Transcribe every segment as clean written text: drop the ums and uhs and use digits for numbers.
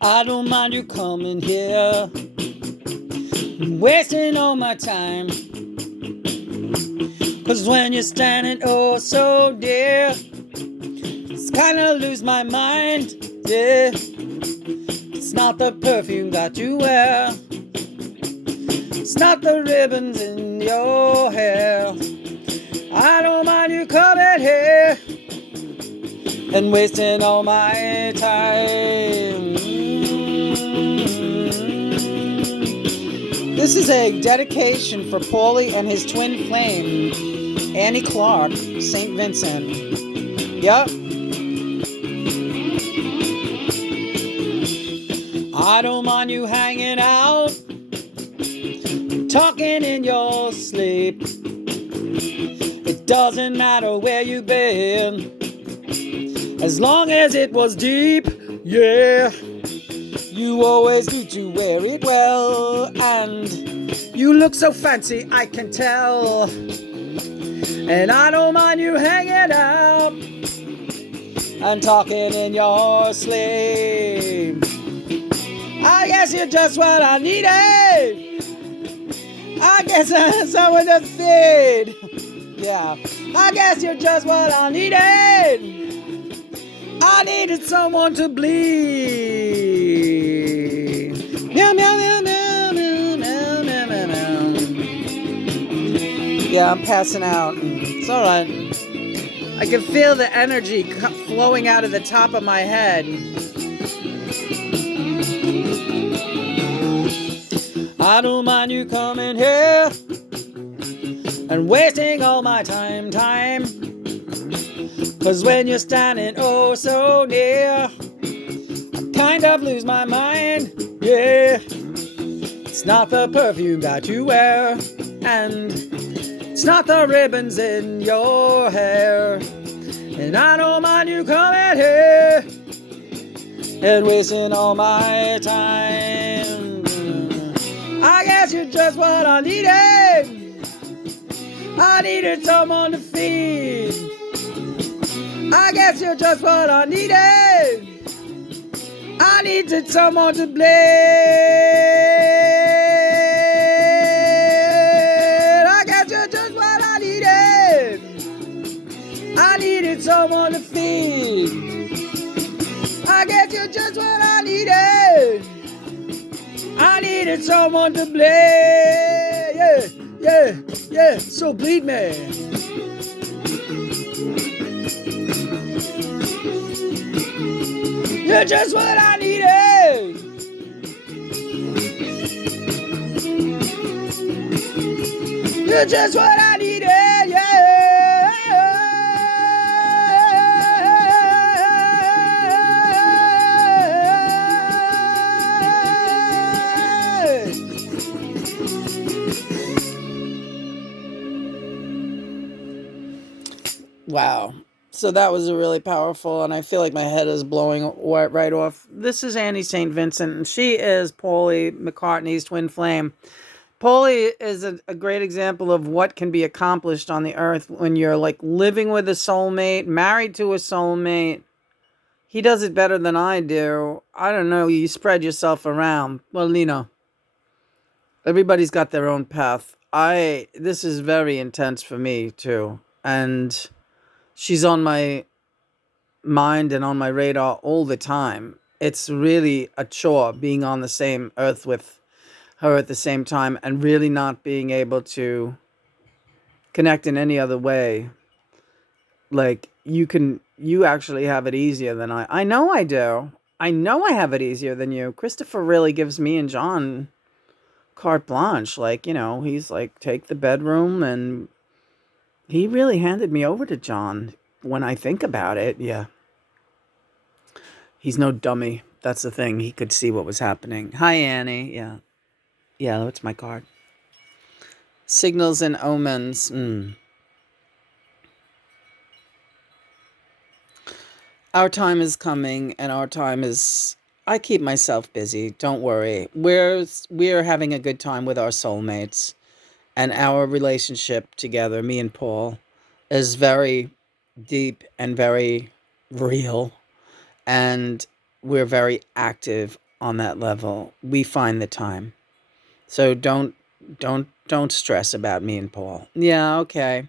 I don't mind you coming here, wasting all my time. 'Cause when you're standing oh so dear, it's kinda lose my mind, yeah. It's not the perfume that you wear, it's not the ribbons in your hair. I don't mind you coming here and wasting all my time. This is a dedication for Paulie and his twin flame, Annie Clark, St. Vincent. Yup. I don't mind you hanging out, talking in your sleep. It doesn't matter where you've been, as long as it was deep, yeah. You always need to wear it well, and you look so fancy, I can tell. And I don't mind you hanging out and talking in your sleep. I guess you're just what I needed. I guess I'm someone to feed. Yeah, I guess you're just what I needed. I needed someone to bleed. Meow, meow, meow, meow, meow, meow, meow, meow, meow. Yeah, I'm passing out. It's all right. I can feel the energy flowing out of the top of my head. I don't mind you coming here and wasting all my time. 'Cause when you're standing oh so near, I kind of lose my mind, yeah. It's not the perfume that you wear, and it's not the ribbons in your hair. And I don't mind you coming here and wasting all my time. I guess you're just what I needed. I needed someone to feed. I guess you're just what I needed. I needed someone to bleed. I guess you're just what I needed. I needed someone to feed. I guess you're just what I needed. I needed someone to bleed. Yeah, yeah, yeah. So bleed me. You're just what I needed. You're just what I needed, yeah. Wow. So that was a really powerful, and I feel like my head is blowing right off. This is Annie St. Vincent, and she is Paulie McCARTNey's twin flame. Paulie is a great example of what can be accomplished on the earth when you're like living with a soulmate, married to a soulmate. He does it better than I do. I don't know. You spread yourself around. Well, everybody's got their own path. This is very intense for me too, and she's on my mind and on my radar all the time. It's really a chore being on the same earth with her at the same time and really not being able to connect in any other way. Like, you actually have it easier than I know I do. I know I have it easier than you. Christopher really gives me and John carte blanche. Like, he's like, take the bedroom, and he really handed me over to John. When I think about it, yeah. He's no dummy. That's the thing. He could see what was happening. Hi, Annie. Yeah. Yeah, that's my card. Signals and omens. Our time is coming, and our time is. I keep myself busy. Don't worry. We're having a good time with our soulmates, and our relationship together, me and Paul, is very deep and very real, and we're very active on that level. We find the time. So don't stress about me and Paul. Yeah, okay.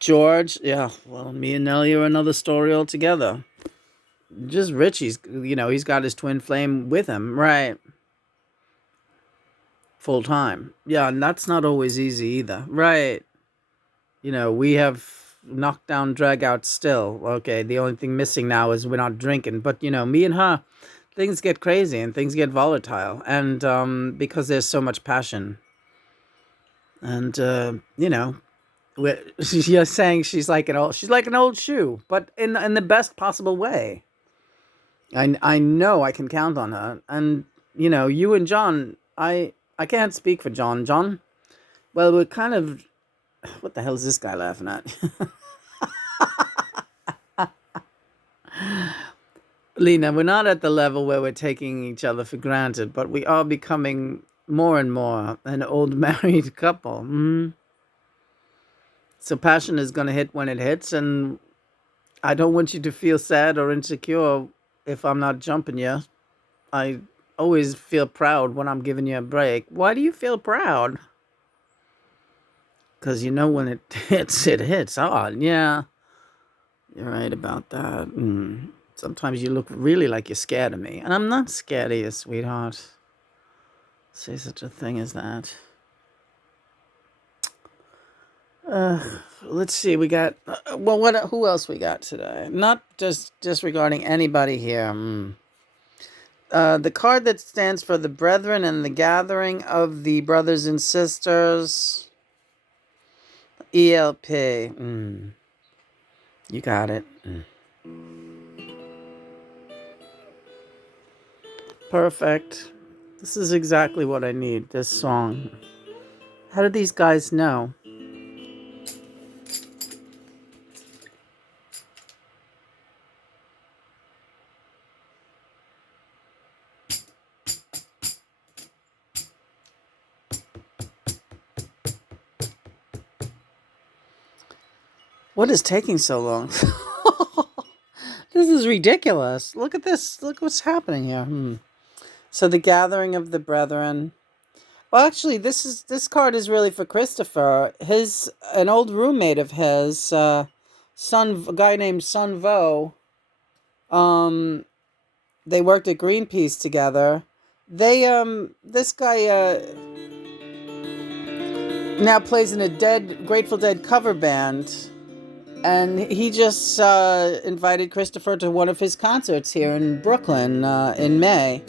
George, yeah, well, me and Nellie are another story altogether. Just Richie's, he's got his twin flame with him, right? Full time. Yeah, and that's not always easy either. Right. We have knockdown drag out still. Okay, the only thing missing now is we're not drinking. But me and her, things get crazy and things get volatile. And because there's so much passion. And you're saying she's like an old shoe, but in the best possible way. I know I can count on her, and you and John. I can't speak for John. John. Well, we're kind of. What the hell is this guy laughing at? Lena, we're not at the level where we're taking each other for granted, but we are becoming more and more an old married couple. So passion is going to hit when it hits, and I don't want you to feel sad or insecure if I'm not jumping you. I always feel proud when I'm giving you a break. Why do you feel proud? Because when it hits, it hits hard. Yeah, you're right about that. Sometimes you look really like you're scared of me. And I'm not scared of you, sweetheart. Say such a thing as that. Let's see. We got... who else we got today? Not just disregarding anybody here. The card that stands for the brethren and the gathering of the brothers and sisters. E.L.P. You got it. Perfect. This is exactly what I need, this song. How do these guys know? What is taking so long? This is ridiculous. Look at this. Look what's happening here. So the gathering of the brethren. Well, actually, this card is really for Christopher. An old roommate of his, a guy named Sun Vo. They worked at Greenpeace together. This guy now plays in a Grateful Dead cover band. And he just invited Christopher to one of his concerts here in Brooklyn in May.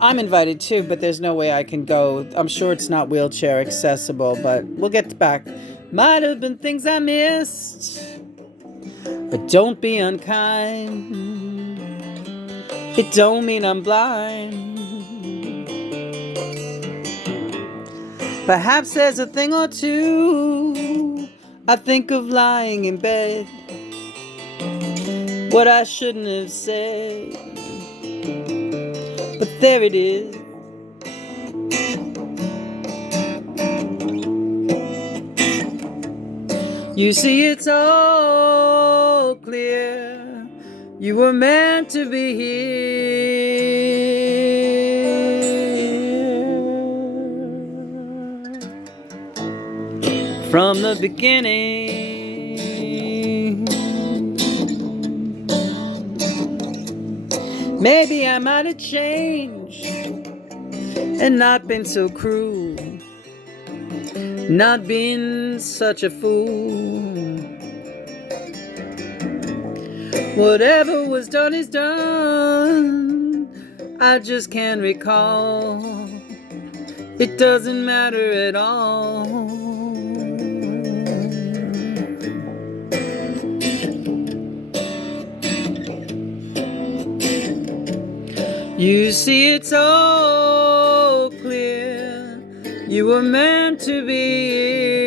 I'm invited too, but there's no way I can go. I'm sure it's not wheelchair accessible, but we'll get back. Might have been things I missed, but don't be unkind. It don't mean I'm blind. Perhaps there's a thing or two I think of lying in bed, what I shouldn't have said, but there it is. You see, it's all clear. You were meant to be here from the beginning. Maybe I might have changed and not been so cruel, not been such a fool. Whatever was done is done. I just can't recall. It doesn't matter at all. You see, it's all clear. You were meant to be here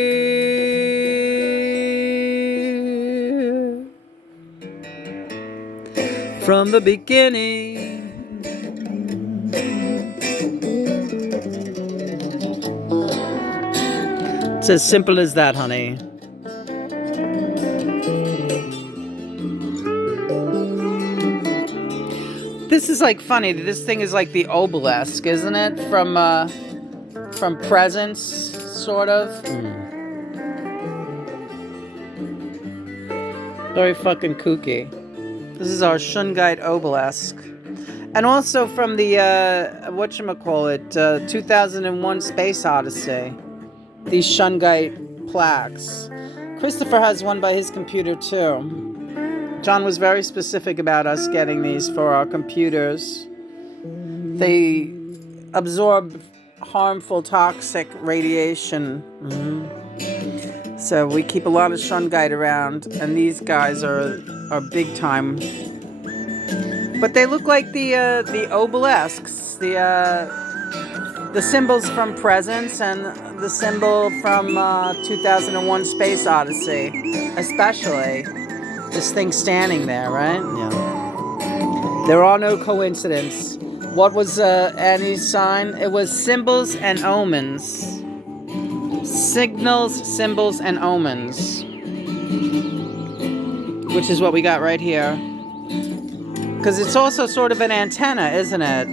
from the beginning. It's as simple as that, honey. This is like funny. This thing is like the obelisk, isn't it? From Presents, sort of. Very fucking kooky. This is our Shungite obelisk. And also from the, whatchamacallit, 2001 Space Odyssey. These Shungite plaques. Christopher has one by his computer too. John was very specific about us getting these for our computers. They absorb harmful, toxic radiation. So we keep a lot of Shungite around, and these guys are big time. But they look like the obelisks, the symbols from Presents and the symbol from 2001 Space Odyssey, especially. This thing standing there, right? Yeah. There are no coincidences. What was Annie's sign? It was symbols and omens. Signals, symbols, and omens. Which is what we got right here. Because it's also sort of an antenna, isn't it?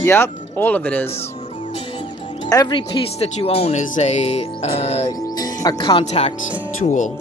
Yep, all of it is. Every piece that you own is a contact tool.